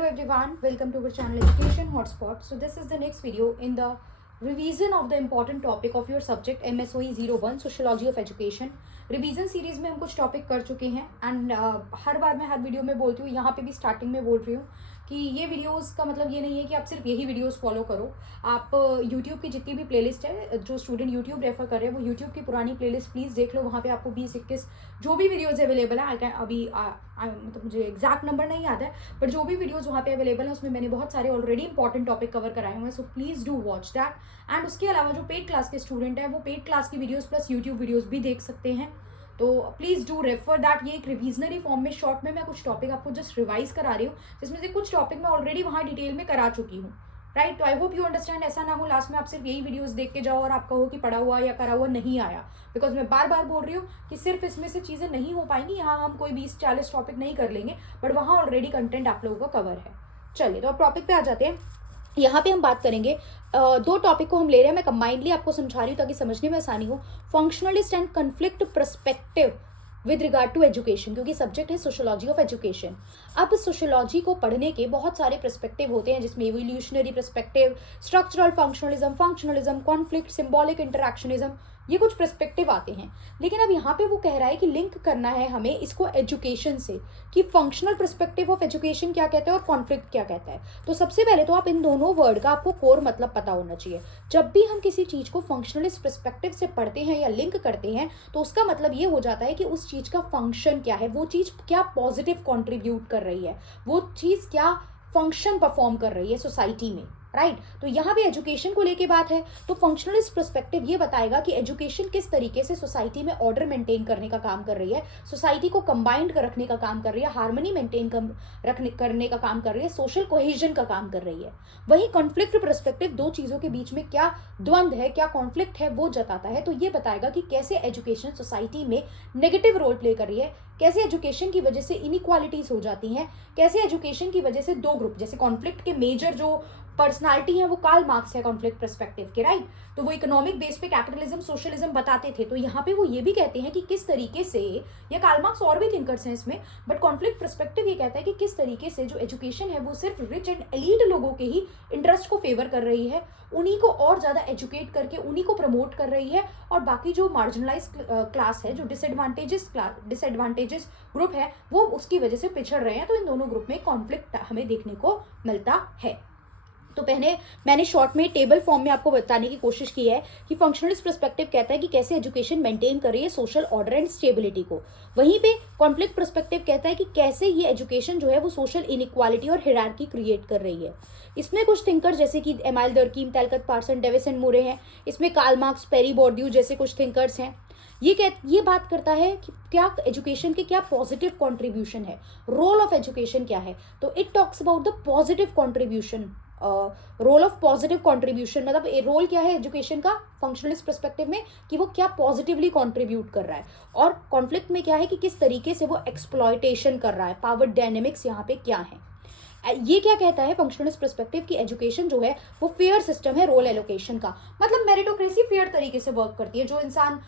Hello everyone, welcome to our channel Education Hotspot. So this is the next video in the revision of the important topic of your subject MSOE 01 Sociology of Education. Revision series में हम कुछ topic कर चुके हैं and हर बार मैं हर video में बोलती हूँ, यहाँ पे भी स्टार्टिंग में बोल रही हूँ कि ये वीडियोस का मतलब ये नहीं है कि आप सिर्फ यही वीडियोस फॉलो करो। आप यूट्यूब की जितनी भी प्लेलिस्ट है, जो स्टूडेंट यूट्यूब रेफर कर रहे हैं वो यूट्यूब की पुरानी प्लेलिस्ट प्लीज़ देख लो। वहाँ पे आपको 20-21 जो भी वीडियोज़ अवेलेबल है, मतलब मुझे एग्जैक्ट नंबर नहीं याद है, बट जो भी वीडियोज़ वहाँ पे अवेलेबल है उसमें मैंने बहुत सारे ऑलरेडी इंपॉर्टेंट टॉपिक कवर कराए हुए हैं। So please do watch that. And उसके अलावा जो पेड क्लास के स्टूडेंट है वो पेड क्लास की वीडियोज़ प्लस यूट्यूब वीडियोज़ भी देख सकते हैं। तो प्लीज़ डू रेफर दैट। ये एक रिविजनरी फॉर्म में शॉर्ट में मैं कुछ टॉपिक आपको जस्ट रिवाइज करा रही हूँ, जिसमें से कुछ टॉपिक मैं ऑलरेडी वहाँ डिटेल में करा चुकी हूँ, राइट। तो आई होप यू अंडरस्टैंड। ऐसा ना हो लास्ट में आप सिर्फ यही वीडियोस देख के जाओ और आप कहो कि पढ़ा हुआ या करा हुआ नहीं आया, बिकॉज मैं बार बार बोल रही हूँ कि सिर्फ इसमें से चीज़ें नहीं हो पाएंगी। यहाँ हम कोई 20-40 टॉपिक नहीं कर लेंगे, बट वहाँ ऑलरेडी कंटेंट आप लोगों का कवर है। चलिए तो अब टॉपिक पे आ जाते हैं। यहाँ पे हम बात करेंगे, दो टॉपिक को हम ले रहे हैं, मैं कंबाइंडली आपको समझा रही हूँ ताकि समझने में आसानी हो। Functionalist and conflict perspective with regard to education, क्योंकि सब्जेक्ट है सोशोलॉजी ऑफ एजुकेशन। अब सोशोलॉजी को पढ़ने के बहुत सारे पर्सपेक्टिव होते हैं, जिसमें evolutionary perspective, structural functionalism, conflict, symbolic interactionism, ये कुछ पर्सपेक्टिव आते हैं। लेकिन अब यहाँ पे वो कह रहा है कि लिंक करना है हमें इसको एजुकेशन से, कि फंक्शनल पर्सपेक्टिव ऑफ एजुकेशन क्या कहता है और कॉन्फ्लिक्ट क्या कहता है। तो सबसे पहले तो आप इन दोनों वर्ड का आपको कोर मतलब पता होना चाहिए। जब भी हम किसी चीज़ को फंक्शनलिस्ट पर्सपेक्टिव से पढ़ते हैं या लिंक करते हैं तो उसका मतलब ये हो जाता है कि उस चीज़ का फंक्शन क्या है, वो चीज़ क्या पॉजिटिव कॉन्ट्रीब्यूट कर रही है, वो चीज़ क्या फंक्शन परफॉर्म कर रही है सोसाइटी में, राइट। तो यहाँ भी एजुकेशन को लेके बात है। तो फंक्शनलिस्ट पर्सपेक्टिव ये बताएगा कि एजुकेशन किस तरीके से सोसाइटी में ऑर्डर मेंटेन करने का काम कर रही है, सोसाइटी को कंबाइंड कर रखने का काम कर रही है, हार्मनी मेंटेन करने का काम कर रही है, सोशल कोहेजन का काम कर रही है। वहीं कॉन्फ्लिक्ट पर्सपेक्टिव दो चीज़ों के बीच में क्या द्वंद्व है, क्या कॉन्फ्लिक्ट है, वो जताता है। तो ये बताएगा कि कैसे एजुकेशन सोसाइटी में नेगेटिव रोल प्ले कर रही है, कैसे एजुकेशन की वजह से इनइक्वालिटीज हो जाती हैं, कैसे एजुकेशन की वजह से दो ग्रुप, जैसे कॉन्फ्लिक्ट के मेजर जो पर्सनालिटी है वो कार्ल मार्क्स है कॉन्फ्लिक्ट पर्सपेक्टिव के, राइट। तो वो इकोनॉमिक बेस पे कैपिटलिज्म सोशलिज्म बताते थे। तो यहाँ पे वो ये भी कहते हैं कि किस तरीके से, ये कार्ल मार्क्स और भी थिंकर्स हैं इसमें, बट कॉन्फ्लिक्ट पर्सपेक्टिव ये कहता है कि किस तरीके से जो एजुकेशन है वो सिर्फ रिच एंड एलीट लोगों के ही इंटरेस्ट को फेवर कर रही है, उन्हीं को और ज़्यादा एजुकेट करके उन्हीं को प्रमोट कर रही है, और बाकी जो मार्जिनलाइज क्लास है, जो डिसएडवांटेजेस ग्रुप है, वो उसकी वजह से पिछड़ रहे हैं। तो इन दोनों ग्रुप में कॉन्फ्लिक्ट हमें देखने को मिलता है। तो पहले मैंने शॉर्ट में टेबल फॉर्म में आपको बताने की कोशिश की है कि फंक्शनलिस्ट पर्सपेक्टिव कहता है कि कैसे एजुकेशन मेंटेन कर रही है सोशल ऑर्डर एंड स्टेबिलिटी को। वहीं पे कॉन्फ्लिक्ट पर्सपेक्टिव कहता है कि कैसे ये एजुकेशन जो है वो सोशल इनइक्वालिटी और हिरार्की क्रिएट कर रही है। इसमें कुछ थिंकर्स जैसे कि एमाइल दर्कीम, तलकत पार्सन, डेविस एंड मुरे हैं। इसमें कार्ल मार्क्स, पेरी बोर्ड्यू जैसे कुछ थिंकर्स हैं। ये बात करता है कि क्या एजुकेशन के क्या पॉजिटिव कंट्रीब्यूशन है, रोल ऑफ एजुकेशन क्या है। तो it talks about the positive contribution, role of positive contribution, मतलब रोल क्या है एजुकेशन का फंक्शनलिस्ट पर्सपेक्टिव में, कि वो क्या पॉजिटिवली कंट्रीब्यूट कर रहा है। और कॉन्फ्लिक्ट में क्या है कि किस तरीके से वो एक्सप्लॉयटेशन कर रहा है, पावर डायनेमिक्स यहाँ पे क्या है। ये क्या कहता है फंक्शनलिस्ट पर्सपेक्टिव की एजुकेशन जो है वो फेयर सिस्टम है रोल एलोकेशन का, मतलब मेरिटोक्रेसी फेयर तरीके से वर्क करती है। जो इंसान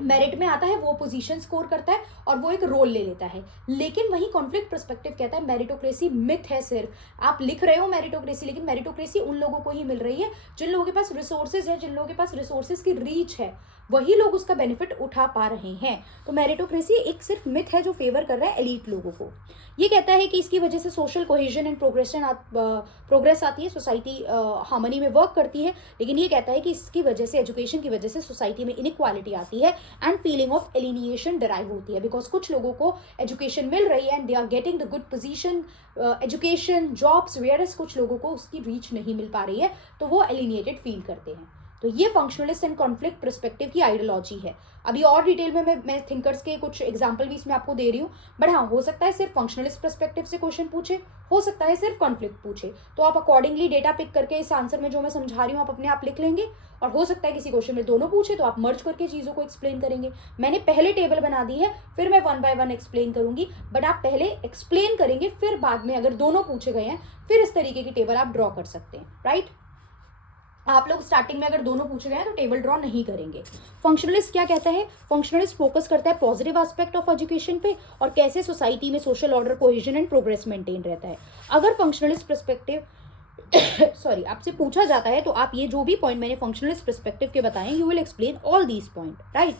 मेरिट में आता है वो पोजीशन स्कोर करता है और वो एक रोल ले लेता है। लेकिन वही कॉन्फ्लिक्ट पर्सपेक्टिव कहता है मेरिटोक्रेसी मिथ है। सिर्फ आप लिख रहे हो मेरिटोक्रेसी, लेकिन मेरिटोक्रेसी उन लोगों को ही मिल रही है जिन लोगों के पास रिसोर्सेज है, जिन लोगों के पास रिसोर्सेज की रीच है, वही लोग उसका बेनिफिट उठा पा रहे हैं। तो मेरिटोक्रेसी एक सिर्फ मिथ है जो फेवर कर रहा है एलीट लोगों को। ये कहता है कि इसकी वजह से सोशल कोहेजन एंड प्रोग्रेस आती है, सोसाइटी हार्मनी में वर्क करती है। लेकिन ये कहता है कि इसकी वजह से, एजुकेशन की वजह से सोसाइटी में इनइक्वालिटी आती है and feeling of alienation derive होती है, बिकॉज कुछ लोगों को एजुकेशन मिल रही है and they are getting the good position, education, jobs, whereas कुछ लोगों को उसकी रीच नहीं मिल पा रही है, तो वो एलिनिएटेड फील करते हैं। तो ये फंक्शनलिस्ट एंड कॉन्फ्लिक्ट पर्सपेक्टिव की आइडियोलॉजी है। अभी और डिटेल में मैं थिंकर्स के कुछ एग्जांपल भी इसमें आपको दे रही हूँ, बट हाँ, हो सकता है सिर्फ फंक्शनलिस्ट पर्सपेक्टिव से क्वेश्चन पूछे, हो सकता है सिर्फ कॉन्फ्लिक्ट पूछे। तो आप अकॉर्डिंगली डेटा पिक करके इस आंसर में जो मैं समझा रही हूँ आप अपने आप लिख लेंगे, और हो सकता है किसी क्वेश्चन में दोनों पूछे तो आप मर्ज करके चीज़ों को एक्सप्लेन करेंगे। मैंने पहले टेबल बना दी है, फिर मैं 1 बाय 1 एक्सप्लेन करूंगी, बट आप पहले एक्सप्लेन करेंगे, फिर बाद में अगर दोनों पूछे गए हैं फिर इस तरीके की टेबल आप ड्रॉ कर सकते हैं, राइट। आप लोग स्टार्टिंग में अगर दोनों पूछ रहे हैं तो टेबल ड्रॉ नहीं करेंगे। फंक्शनलिस्ट क्या कहता है? फंक्शनलिस्ट फोकस करता है पॉजिटिव एस्पेक्ट ऑफ एजुकेशन पे और कैसे सोसाइटी में social order, cohesion and progress maintain रहता है। अगर फंक्शनलिस्ट पर्सपेक्टिव सॉरी आपसे पूछा जाता है तो आप ये जो भी पॉइंट मैंने फंक्शनलिस्ट पर्सपेक्टिव के बताएं, you will explain all these point, right.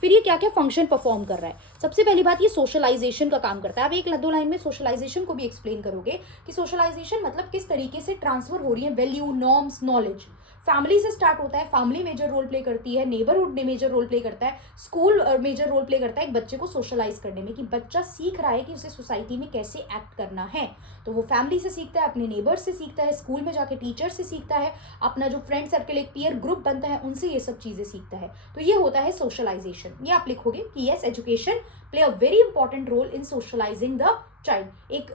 फिर ये क्या क्या फंक्शन परफॉर्म कर रहा है? सबसे पहली बात, ये सोशलाइजेशन का काम करता है। आप एक दो लाइन में सोशलाइजेशन को भी एक्सप्लेन करोगे कि सोशलाइजेशन मतलब किस तरीके से ट्रांसफर हो रही है वैल्यू, नॉर्म्स, नॉलेज। फैमिली से स्टार्ट होता है, फैमिली मेजर रोल प्ले करती है, नेबरहुड ने मेजर रोल प्ले करता है, स्कूल मेजर रोल प्ले करता है एक बच्चे को सोशलाइज करने में, कि बच्चा सीख रहा है कि उसे सोसाइटी में कैसे एक्ट करना है। तो वो फैमिली से सीखता है, अपने नेबर्स से सीखता है, स्कूल में जाके टीचर से सीखता है, अपना जो फ्रेंड सर्कल एक पीयर ग्रुप बनता है उनसे ये सब चीजें सीखता है। तो ये होता है सोशलाइजेशन। ये आप लिखोगे कि yes, education play a very important role in socializing the child. एक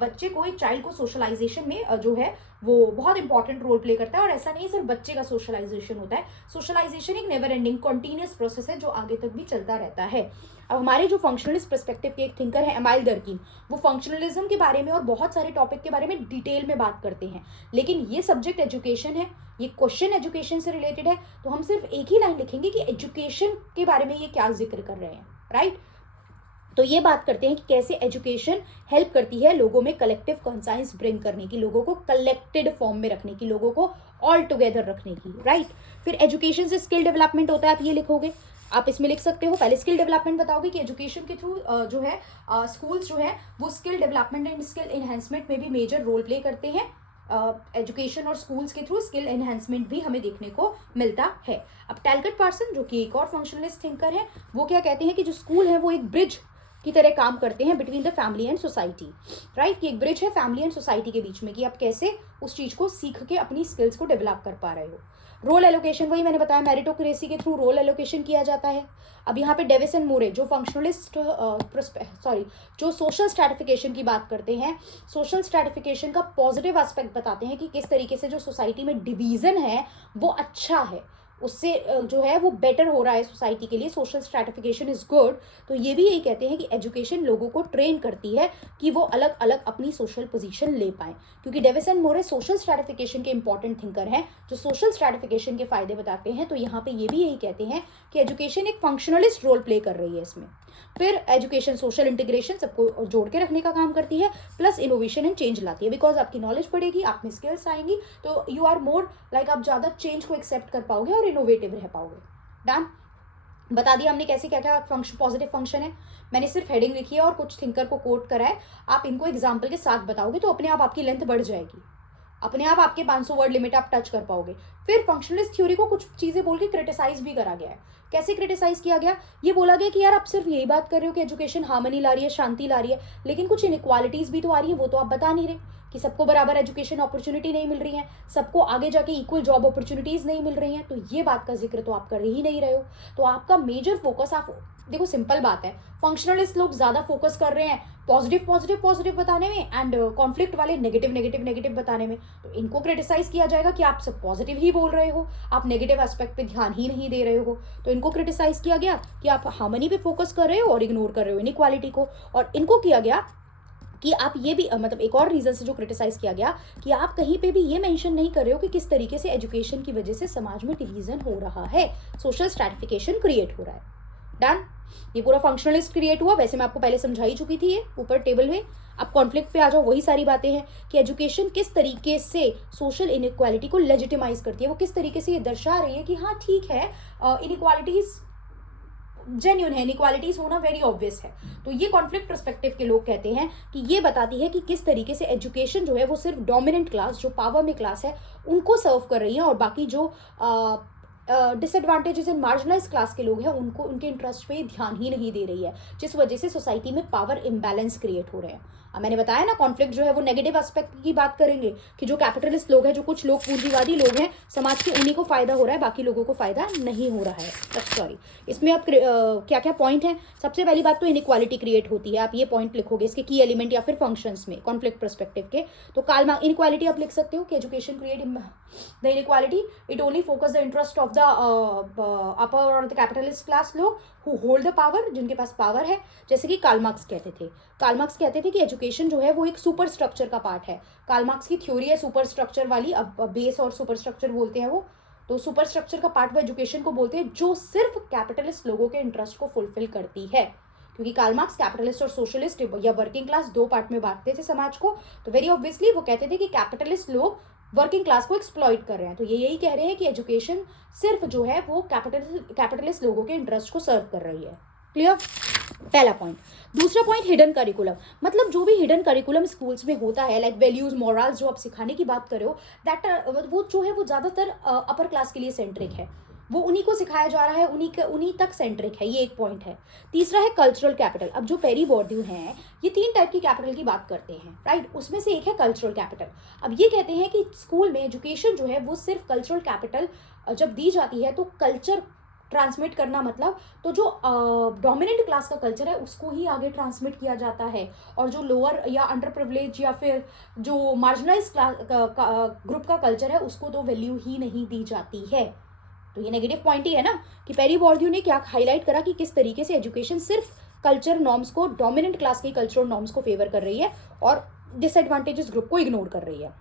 बच्चे को, एक चाइल्ड को सोशलाइजेशन में जो है वो बहुत इंपॉर्टेंट रोल प्ले करता है। और ऐसा नहीं सिर्फ बच्चे का सोशलाइजेशन होता है, सोशलाइजेशन एक नेवर एंडिंग कॉन्टिन्यूस प्रोसेस है जो आगे तक भी चलता रहता है। अब हमारे जो फंक्शनलिस्ट पर्सपेक्टिव के एक थिंकर है एमाइल दर्कीम, वो फंक्शनलिज्म के बारे में और बहुत सारे टॉपिक के बारे में डिटेल में बात करते हैं। लेकिन ये सब्जेक्ट एजुकेशन है, ये क्वेश्चन एजुकेशन से रिलेटेड है, तो हम सिर्फ एक ही लाइन लिखेंगे कि एजुकेशन के बारे में ये क्या जिक्र कर रहे हैं, राइट। तो ये बात करते हैं कि कैसे एजुकेशन हेल्प करती है लोगों में कलेक्टिव कॉन्साइंस ब्रिंग करने की, लोगों को कलेक्टेड फॉर्म में रखने की, लोगों को ऑल टुगेदर रखने की, राइट। फिर एजुकेशन से स्किल डेवलपमेंट होता है, आप ये लिखोगे। आप इसमें लिख सकते हो, पहले स्किल डेवलपमेंट बताओगे कि एजुकेशन के थ्रू जो है स्कूल्स जो है वो skill development and skill enhancement में भी मेजर रोल प्ले करते हैं। एजुकेशन और स्कूल्स के थ्रू स्किल एनहेंसमेंट भी हमें देखने को मिलता है। अब टैलकट पार्सन जो कि एक और फंक्शनलिस्ट थिंकर है, वो क्या कहते हैं कि जो स्कूल है वो एक ब्रिज की तरह काम करते हैं between the family and society, right. कि एक ब्रिज है फैमिली एंड सोसाइटी के बीच में, कि आप कैसे उस चीज को सीख के अपनी स्किल्स को डेवलप कर पा रहे हो। रोल एलोकेशन, वही मैंने बताया, मेरिटोक्रेसी के थ्रू रोल एलोकेशन किया जाता है। अब यहाँ पे डेविस एंड मोरे जो फंक्शनलिस्ट जो सोशल स्ट्रैटिफिकेशन की बात करते हैं, सोशल स्ट्रैटिफिकेशन का पॉजिटिव एस्पेक्ट बताते हैं कि किस तरीके से जो सोसाइटी में डिवीजन है वो अच्छा है, उससे जो है वो बेटर हो रहा है सोसाइटी के लिए, सोशल स्ट्रैटिफिकेशन इज गुड। तो ये भी यही कहते हैं कि एजुकेशन लोगों को ट्रेन करती है कि वो अलग अलग अपनी सोशल पोजीशन ले पाएं, क्योंकि Davis and more social stratification के इंपॉर्टेंट थिंकर हैं जो सोशल स्ट्रैटिफिकेशन के फायदे बताते हैं। तो यहाँ पे ये भी यही कहते हैं कि एजुकेशन एक फंक्शनलिस्ट रोल प्ले कर रही है इसमें। फिर एजुकेशन सोशल इंटीग्रेशन, सबको जोड़ के रखने का काम करती है, प्लस इनोवेशन एंड चेंज लाती है, बिकॉज आपकी नॉलेज बढ़ेगी, आप में स्किल्स आएंगी, तो यू आर मोर लाइक आप ज़्यादा चेंज को एक्सेप्ट कर पाओगे और इनोवेटिव रह पाओगे। डन, बता दिया हमने कैसे क्या क्या फंक्शन, पॉजिटिव फंक्शन है। मैंने सिर्फ हेडिंग लिखी है और कुछ थिंकर को कोट करा है, आप इनको एग्जाम्पल के साथ बताओगे तो अपने आप आपकी लेंथ बढ़ जाएगी, अपने आप आपके 500 वर्ड लिमिट आप टच कर पाओगे। फिर फंक्शनलिस्ट थ्योरी को कुछ चीजें बोल के क्रिटिसाइज भी करा गया है। कैसे क्रिटिसाइज किया गया? ये बोला गया कि यार आप सिर्फ यही बात कर रहे हो कि एजुकेशन हार्मनी ला रही है, शांति ला रही है, लेकिन कुछ इनइक्वालिटीज भी तो आ रही है, वो तो आप बता नहीं रहे कि सबको बराबर एजुकेशन अपॉर्चुनिटी नहीं मिल रही है, सबको आगे जाके इक्वल जॉब अपॉर्चुनिटीज नहीं मिल रही हैं, तो ये बात का जिक्र तो आप कर ही नहीं रहे हो। तो आपका मेजर फोकस, आप देखो सिंपल बात है, फंक्शनलिस्ट लोग ज्यादा फोकस कर रहे हैं पॉजिटिव पॉजिटिव पॉजिटिव बताने में एंड कॉन्फ्लिक्ट वाले नेगेटिव नेगेटिव नेगेटिव बताने में। तो इनको क्रिटिसाइज किया जाएगा कि आप सब पॉजिटिव ही बोल रहे हो, आप नेगेटिव एस्पेक्ट पे ध्यान ही नहीं दे रहे हो। तो इनको क्रिटिसाइज किया गया कि आप हार्मनी पे फोकस कर रहे हो और इग्नोर कर रहे हो इनइक्वालिटी को। और इनको किया गया कि आप ये भी मतलब एक और रीजन से जो क्रिटिसाइज किया गया कि आप कहीं पे भी ये मेंशन नहीं कर रहे हो कि किस तरीके से एजुकेशन की वजह से समाज में डिवीजन हो रहा है, सोशल स्ट्रैटिफिकेशन क्रिएट हो रहा है। डन, ये पूरा फंक्शनलिस्ट क्रिएट हुआ। वैसे मैं आपको पहले समझाई चुकी थी ये ऊपर टेबल में। अब कॉन्फ्लिक्ट पे आ जाओ, वही सारी बातें हैं कि एजुकेशन किस तरीके से सोशल इनइक्वालिटी को लेजिटिमाइज करती है, वो किस तरीके से ये दर्शा रही है कि हाँ ठीक है इनइक्वालिटीज जेन्युइन है, इनइक्वालिटीज होना वेरी ऑब्वियस है। तो ये कॉन्फ्लिक्ट पर्सपेक्टिव के लोग कहते हैं कि ये बताती है कि किस तरीके से एजुकेशन जो है वो सिर्फ डोमिनेंट क्लास, जो पावर में क्लास है, उनको सर्व कर रही है, और बाकी जो डिसएडवांटेजेस एंड मार्जिनलाइज क्लास के लोग हैं उनको, उनके इंटरेस्ट पे ध्यान ही नहीं दे रही है, जिस वजह से सोसाइटी में पावर इम्बैलेंस क्रिएट हो रहे हैं। अब मैंने बताया ना, कॉन्फ्लिक्ट जो है वो नेगेटिव एस्पेक्ट की बात करेंगे कि जो कैपिटलिस्ट लोग हैं, जो कुछ लोग पूंजीवादी लोग हैं, समाज के उन्हीं को फायदा हो रहा है, बाकी लोगों को फायदा नहीं हो रहा है। सॉरी, इसमें अब क्या क्या पॉइंट है? सबसे पहली बात तो इनइक्वालिटी क्रिएट होती है, आप ये पॉइंट लिखोगे इसके की एलिमेंट या फिर फंक्शंस में कॉन्फ्लिक्ट पर्सपेक्टिव के। तो कार्ल मार्क्स इनइक्वालिटी आप लिख सकते हो कि education create the inequality, it only focus the interest of the upper और द कैपिटलिस्ट क्लास लोग हु होल्ड द पावर, जिनके पास पावर है, जैसे कि कार्ल मार्क्स कहते थे। कार्ल मार्क्स कहते थे कि एजुकेशन जो है वो एक सुपर स्ट्रक्चर का पार्ट है। कार्ल मार्क्स की थ्योरी है सुपर स्ट्रक्चर वाली, अब बेस और सुपर स्ट्रक्चर बोलते हैं वो। तो सुपर स्ट्रक्चर का पार्ट वो एजुकेशन को बोलते हैं जो सिर्फ कैपिटलिस्ट लोगों के इंटरेस्ट को फुलफिल करती है, क्योंकि कार्ल मार्क्स कैपिटलिस्ट और सोशलिस्ट या वर्किंग क्लास दो पार्ट में बांटते थे समाज को। तो वेरी ऑब्वियसली वो कहते थे कि कैपिटलिस्ट लोग वर्किंग क्लास को एक्सप्लॉइट कर रहे हैं। तो ये यही कह रहे हैं कि एजुकेशन सिर्फ जो है वो कैपिटलिस्ट लोगों के इंटरेस्ट को सर्व कर रही है। क्लियर? पहला पॉइंट। दूसरा पॉइंट, हिडन करिकुलम। मतलब जो भी हिडन करिकुलम स्कूल्स में होता है, लाइक वैल्यूज मॉरल्स जो आप सिखाने की बात कर रहे हो, दैट वो जो है वो ज़्यादातर अपर क्लास के लिए सेंट्रिक है, वो उन्हीं को सिखाया जा रहा है, उन्हीं तक सेंट्रिक है। ये एक पॉइंट है। तीसरा है कल्चरल कैपिटल। अब जो पेरी बोर्ड्यू हैं ये 3 टाइप की कैपिटल की बात करते हैं, राइट? उसमें से एक है कल्चरल कैपिटल। अब ये कहते हैं कि स्कूल में एजुकेशन जो है वो सिर्फ कल्चरल कैपिटल जब दी जाती है तो कल्चर ट्रांसमिट करना, मतलब तो जो डोमिनेंट क्लास का कल्चर है उसको ही आगे ट्रांसमिट किया जाता है, और जो लोअर या अंडर प्रिविलेज या फिर जो मार्जिनलाइज क्लास ग्रुप का कल्चर है उसको तो वैल्यू ही नहीं दी जाती है। तो ये नेगेटिव पॉइंट ही है ना कि पेरी बोर्ड्यू ने क्या हाईलाइट करा कि किस तरीके से एजुकेशन सिर्फ कल्चर नॉर्म्स को, डोमिनेंट क्लास के कल्चरल नॉर्म्स को फेवर कर रही है और डिसएडवांटेजेस ग्रुप को इग्नोर कर रही है।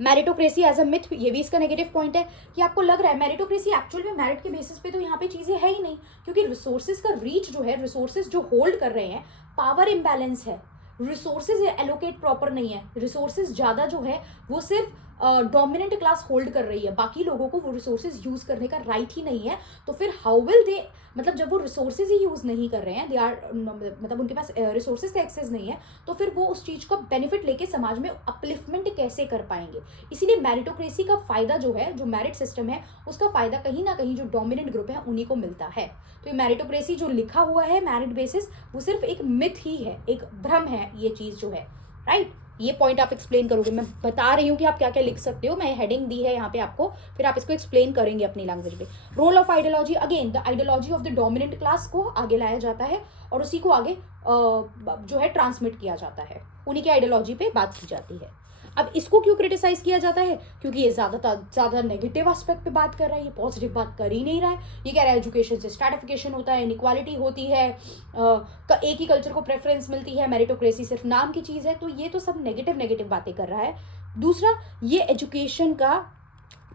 मेरिटोक्रेसी एज अ मिथ, ये भी इसका नेगेटिव पॉइंट है कि आपको लग रहा है मेरिटोक्रेसी एक्चुअल में मेरिट के बेसिस पे तो यहाँ पे चीज़ें है ही नहीं, क्योंकि रिसोर्सेज का रीच जो है, रिसोर्सेज जो होल्ड कर रहे हैं, पावर इम्बैलेंस है, रिसोर्सेज एलोकेट प्रॉपर नहीं है, रिसोर्सेज ज़्यादा जो है वो सिर्फ डोमिनेंट क्लास होल्ड कर रही है, बाकी लोगों को वो रिसोर्सेज यूज करने का राइट ही नहीं है। तो फिर हाउ विल दे, मतलब जब वो रिसोर्सेज ही यूज नहीं कर रहे हैं, दे आर मतलब उनके पास रिसोर्सेज का एक्सेस नहीं है, तो फिर वो उस चीज को बेनिफिट लेके समाज में अपलिफ्टमेंट कैसे कर पाएंगे। इसीलिए मेरिटोक्रेसी का फायदा जो है, जो मेरिट सिस्टम है, उसका फायदा कहीं ना कहीं जो डोमिनेंट ग्रुप है उन्हीं को मिलता है। तो ये मेरिटोक्रेसी जो लिखा हुआ है मेरिट बेसिस, वो सिर्फ एक मिथ ही है, एक भ्रम है ये चीज जो है, राइट? ये पॉइंट आप एक्सप्लेन करोगे, मैं बता रही हूँ कि आप क्या क्या लिख सकते हो, मैं हेडिंग दी है यहाँ पे आपको, फिर आप इसको एक्सप्लेन करेंगे अपनी लैंग्वेज में। Role of ideology, again the ideology of the dominant class को आगे लाया जाता है और उसी को आगे जो है ट्रांसमिट किया जाता है, उन्हीं की आइडियोलॉजी पे बात की जाती है। अब इसको क्यों क्रिटिसाइज किया जाता है? क्योंकि ये ज़्यादा नेगेटिव एस्पेक्ट पे बात कर रहा है, ये पॉजिटिव बात कर ही नहीं रहा है। ये कह रहा है एजुकेशन से स्ट्रैटिफिकेशन होता है, इनइक्वालिटी होती है, एक ही कल्चर को प्रेफरेंस मिलती है, मेरिटोक्रेसी सिर्फ नाम की चीज़ है। तो ये तो सब नेगेटिव बातें कर रहा है। दूसरा, ये एजुकेशन का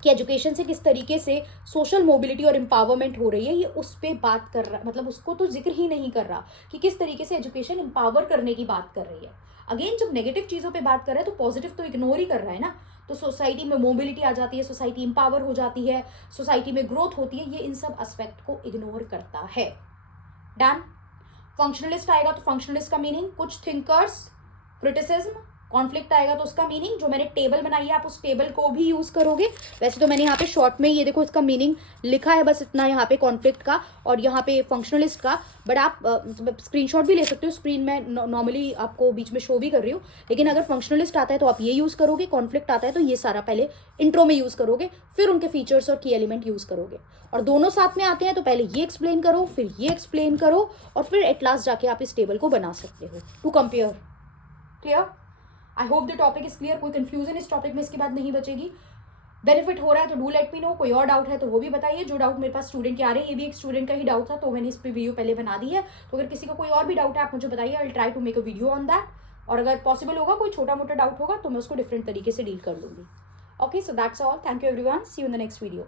कि एजुकेशन से किस तरीके से सोशल मोबिलिटी और एम्पावरमेंट हो रही है, ये उस पर बात कर रहा है, मतलब उसको तो जिक्र ही नहीं कर रहा कि किस तरीके से एजुकेशन एम्पावर करने की बात कर रही है। अगेन जब नेगेटिव चीज़ों पे बात कर रहा है तो पॉजिटिव तो इग्नोर ही कर रहा है ना। तो सोसाइटी में मोबिलिटी आ जाती है, सोसाइटी एम्पावर हो जाती है, सोसाइटी में ग्रोथ होती है, ये इन सब एस्पेक्ट को इग्नोर करता है। डन। फंक्शनलिस्ट आएगा तो फंक्शनलिस्ट का मीनिंग कुछ थिंकर्स, क्रिटिसिज्म, कॉन्फ्लिक्ट आएगा तो उसका मीनिंग, जो मैंने टेबल बनाई है आप उस टेबल को भी यूज करोगे। वैसे तो मैंने यहाँ पे शॉर्ट में ये देखो इसका मीनिंग लिखा है, बस इतना यहाँ पे कॉन्फ्लिक्ट का और यहाँ पे फंक्शनलिस्ट का, बट आप स्क्रीनशॉट भी ले सकते हो, स्क्रीन में नॉर्मली आपको बीच में शो भी कर रही हूँ। लेकिन अगर फंक्शनलिस्ट आता है तो आप ये यूज करोगे, कॉन्फ्लिक्ट आता है तो ये सारा पहले इंट्रो में यूज करोगे, फिर उनके फीचर्स और की एलिमेंट यूज करोगे। और दोनों साथ में आते हैं तो पहले ये एक्सप्लेन करो, फिर ये एक्सप्लेन करो, और फिर एट लास्ट जाके आप इस टेबल को बना सकते हो to compare. Clear? I hope the topic is clear. कोई कंफ्यूजन इस टॉपिक में इसके बाद नहीं बचेगी। बेनिफिट हो रहा है तो डू लेट मी नो। कोई और डाउट है तो वो भी बताइए। जो डाउट मेरे पास स्टूडेंट के आ रहे हैं, ये भी एक स्टूडेंट का ही डाउट था, तो मैंने इस पर वीडियो पहले बना दी है। तो अगर किसी को कोई और भी डाउट है आप मुझे बताइए, I will try to make a video on that. और अगर पॉसिबल होगा कोई छोटा मोटा डाउट होगा तो मैं उसको डिफरेंट तरीके से डील कर लूँगी। Okay, so that's all. Thank you everyone, see you in the next video.